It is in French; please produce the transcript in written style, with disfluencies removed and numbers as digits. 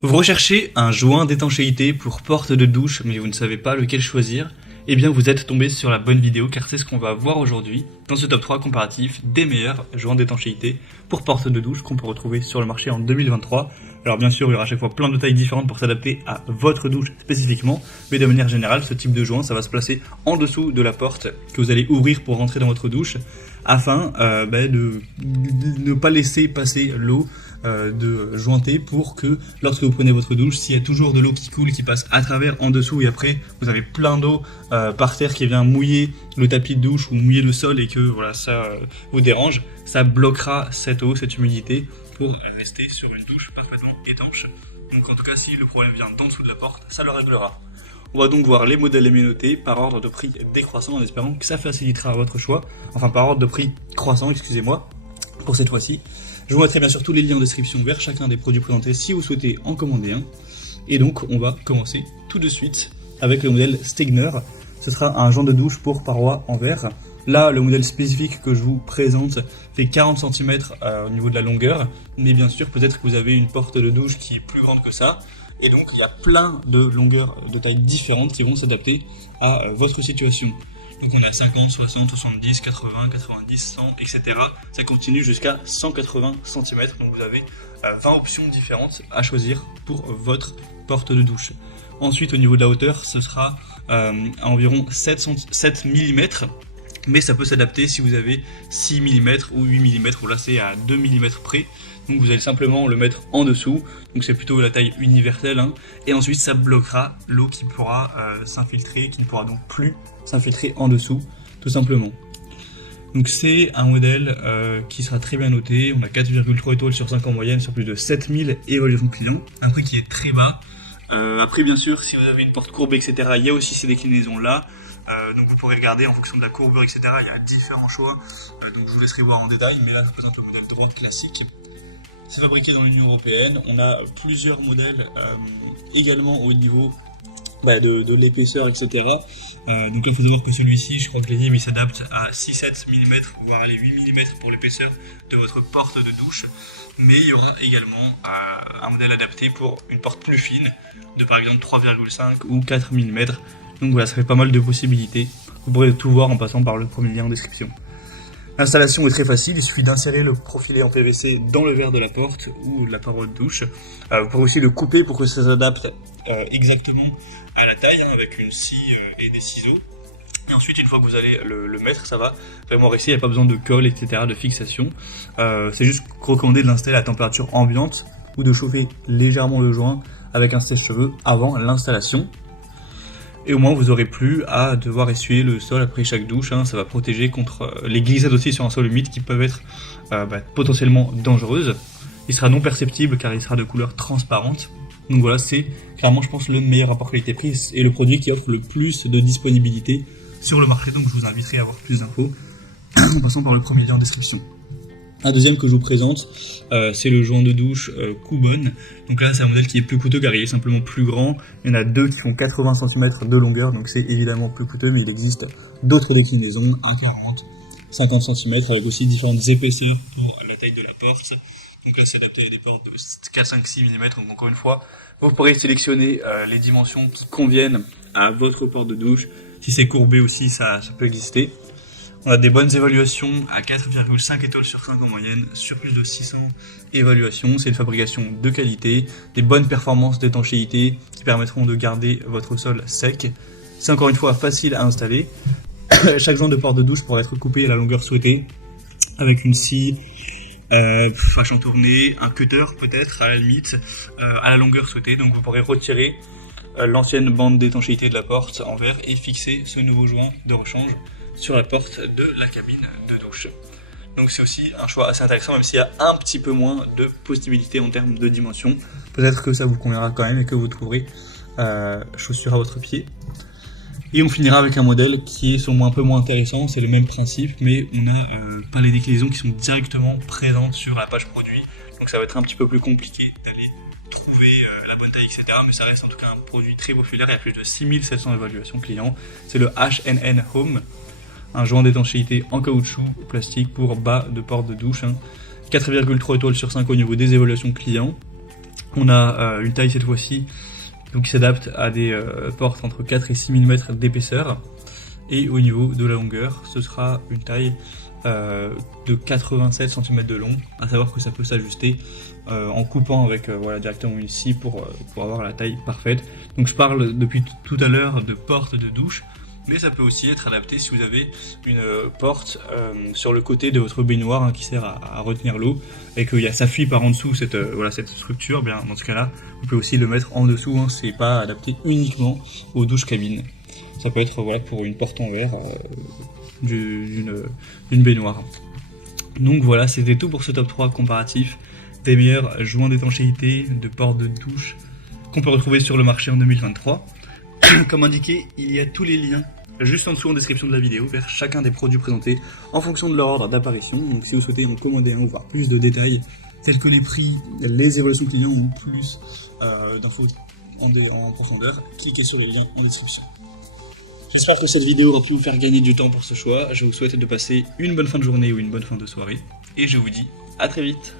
Vous recherchez un joint d'étanchéité pour porte de douche mais vous ne savez pas lequel choisir? Eh bien vous êtes tombé sur la bonne vidéo car c'est ce qu'on va voir aujourd'hui dans ce top 3 comparatif des meilleurs joints d'étanchéité pour porte de douche qu'on peut retrouver sur le marché en 2023. Alors bien sûr il y aura à chaque fois plein de tailles différentes pour s'adapter à votre douche spécifiquement, mais de manière générale ce type de joint ça va se placer en dessous de la porte que vous allez ouvrir pour rentrer dans votre douche afin de ne pas laisser passer l'eau de jointer pour que lorsque vous prenez votre douche, s'il y a toujours de l'eau qui coule, qui passe à travers en dessous et après vous avez plein d'eau par terre qui vient mouiller le tapis de douche ou mouiller le sol et que voilà ça vous dérange, ça bloquera cette eau, cette humidité pour rester sur une douche parfaitement étanche. Donc en tout cas si le problème vient d'en dessous de la porte, ça le réglera. On va donc voir les modèles les mieux notés par ordre de prix décroissant en espérant que ça facilitera votre choix, enfin par ordre de prix croissant, excusez-moi, pour cette fois-ci. Je vous mettrai bien sûr tous les liens en description vers chacun des produits présentés si vous souhaitez en commander un. Et donc on va commencer tout de suite avec le modèle Stegner. Ce sera un joint de douche pour parois en verre. Là, le modèle spécifique que je vous présente fait 40 cm au niveau de la longueur, mais bien sûr peut-être que vous avez une porte de douche qui est plus grande que ça. Et donc il y a plein de longueurs de tailles différentes qui vont s'adapter à votre situation. Donc on a 50, 60, 70, 80, 90, 100, etc. Ça continue jusqu'à 180 cm. Donc vous avez 20 options différentes à choisir pour votre porte de douche. Ensuite au niveau de la hauteur, ce sera à environ 7 mm. Mais ça peut s'adapter si vous avez 6 mm ou 8 mm, ou là c'est à 2 mm près. Donc vous allez simplement le mettre en dessous, donc c'est plutôt la taille universelle, hein. Et ensuite ça bloquera l'eau qui pourra s'infiltrer, qui ne pourra donc plus s'infiltrer en dessous, tout simplement. Donc c'est un modèle qui sera très bien noté, on a 4,3 étoiles sur 5 en moyenne, sur plus de 7000 évaluations clients, un prix qui est très bas. Après bien sûr, si vous avez une porte courbée, etc., il y a aussi ces déclinaisons là. Donc vous pourrez regarder en fonction de la courbure, etc. Il y a différents choix, donc je vous laisserai voir en détail, mais là je vous présente le modèle droite classique. C'est fabriqué dans l'Union Européenne, on a plusieurs modèles également au niveau de l'épaisseur, etc. Donc là il faut savoir que celui-ci, je crois que les limes il s'adapte à 6-7 mm, voire les 8 mm pour l'épaisseur de votre porte de douche. Mais il y aura également un modèle adapté pour une porte plus fine, de par exemple 3,5 ou 4 mm. Donc voilà, ça fait pas mal de possibilités. Vous pourrez tout voir en passant par le premier lien en description. L'installation est très facile, il suffit d'insérer le profilet en PVC dans le verre de la porte ou de la paroi de douche. Vous pourrez aussi le couper pour que ça s'adapte exactement à la taille, hein, avec une scie et des ciseaux. Et ensuite, une fois que vous allez le mettre, ça va vraiment rester, il n'y a pas besoin de colle, etc., de fixation. C'est juste recommandé de l'installer à température ambiante ou de chauffer légèrement le joint avec un sèche-cheveux avant l'installation. Et au moins vous n'aurez plus à devoir essuyer le sol après chaque douche, hein. Ça va protéger contre les glissades aussi sur un sol humide qui peuvent être potentiellement dangereuses. Il sera non perceptible car il sera de couleur transparente. Donc voilà, c'est clairement je pense le meilleur rapport qualité-prix et le produit qui offre le plus de disponibilité sur le marché. Donc je vous inviterai à avoir plus d'infos en passant par le premier lien en description. Un deuxième que je vous présente, c'est le joint de douche Kubon. Donc là c'est un modèle qui est plus coûteux car il est simplement plus grand. Il y en a deux qui font 80 cm de longueur, donc c'est évidemment plus coûteux, mais il existe d'autres déclinaisons, 1,40, 50 cm, avec aussi différentes épaisseurs pour la taille de la porte. Donc là c'est adapté à des portes de 4, 5, 6 mm, donc encore une fois, vous pourrez sélectionner les dimensions qui conviennent à votre porte de douche. Si c'est courbé aussi, ça peut exister. On a des bonnes évaluations à 4,5 étoiles sur 5 en moyenne, sur plus de 600 évaluations. C'est une fabrication de qualité, des bonnes performances d'étanchéité qui permettront de garder votre sol sec. C'est encore une fois facile à installer. Chaque joint de porte de douche pourra être coupé à la longueur souhaitée, avec une scie, fâche tournée, un cutter peut-être à la limite, à la longueur souhaitée. Donc vous pourrez retirer l'ancienne bande d'étanchéité de la porte en verre et fixer ce nouveau joint de rechange sur la porte de la cabine de douche. Donc c'est aussi un choix assez intéressant, même s'il y a un petit peu moins de possibilités en termes de dimension. Peut-être que ça vous conviendra quand même et que vous trouverez chaussure à votre pied. Et on finira avec un modèle qui est sûrement un peu moins intéressant, c'est le même principe, mais on a pas les déclinaisons qui sont directement présentes sur la page produit. Donc ça va être un petit peu plus compliqué d'aller trouver la bonne taille, etc. Mais ça reste en tout cas un produit très populaire, il y a plus de 6700 évaluations clients. C'est le HNN Home. Un joint d'étanchéité en caoutchouc ou plastique pour bas de porte de douche, hein. 4,3 étoiles sur 5 au niveau des évaluations clients. On a une taille cette fois-ci donc qui s'adapte à des portes entre 4 et 6 mm d'épaisseur. Et au niveau de la longueur, ce sera une taille de 87 cm de long, à savoir que ça peut s'ajuster en coupant avec voilà, directement une scie pour avoir la taille parfaite. Donc je parle depuis tout à l'heure de porte de douche, mais ça peut aussi être adapté si vous avez une porte sur le côté de votre baignoire hein, qui sert à retenir l'eau et qu'il ça fuit par en dessous cette, voilà, cette structure. Bien, dans ce cas-là, vous pouvez aussi le mettre en dessous, hein, c'est pas adapté uniquement aux douches cabines. Ça peut être voilà, pour une porte en verre d'une baignoire. Donc voilà, c'était tout pour ce top 3 comparatif des meilleurs joints d'étanchéité de portes de douche qu'on peut retrouver sur le marché en 2023. Comme indiqué, il y a tous les liens juste en dessous en description de la vidéo vers chacun des produits présentés en fonction de leur ordre d'apparition. Donc si vous souhaitez en commander un ou voir plus de détails tels que les prix, les évaluations clients ou plus d'infos en profondeur, cliquez sur les liens en description. J'espère que cette vidéo aura pu vous faire gagner du temps pour ce choix. Je vous souhaite de passer une bonne fin de journée ou une bonne fin de soirée. Et je vous dis à très vite.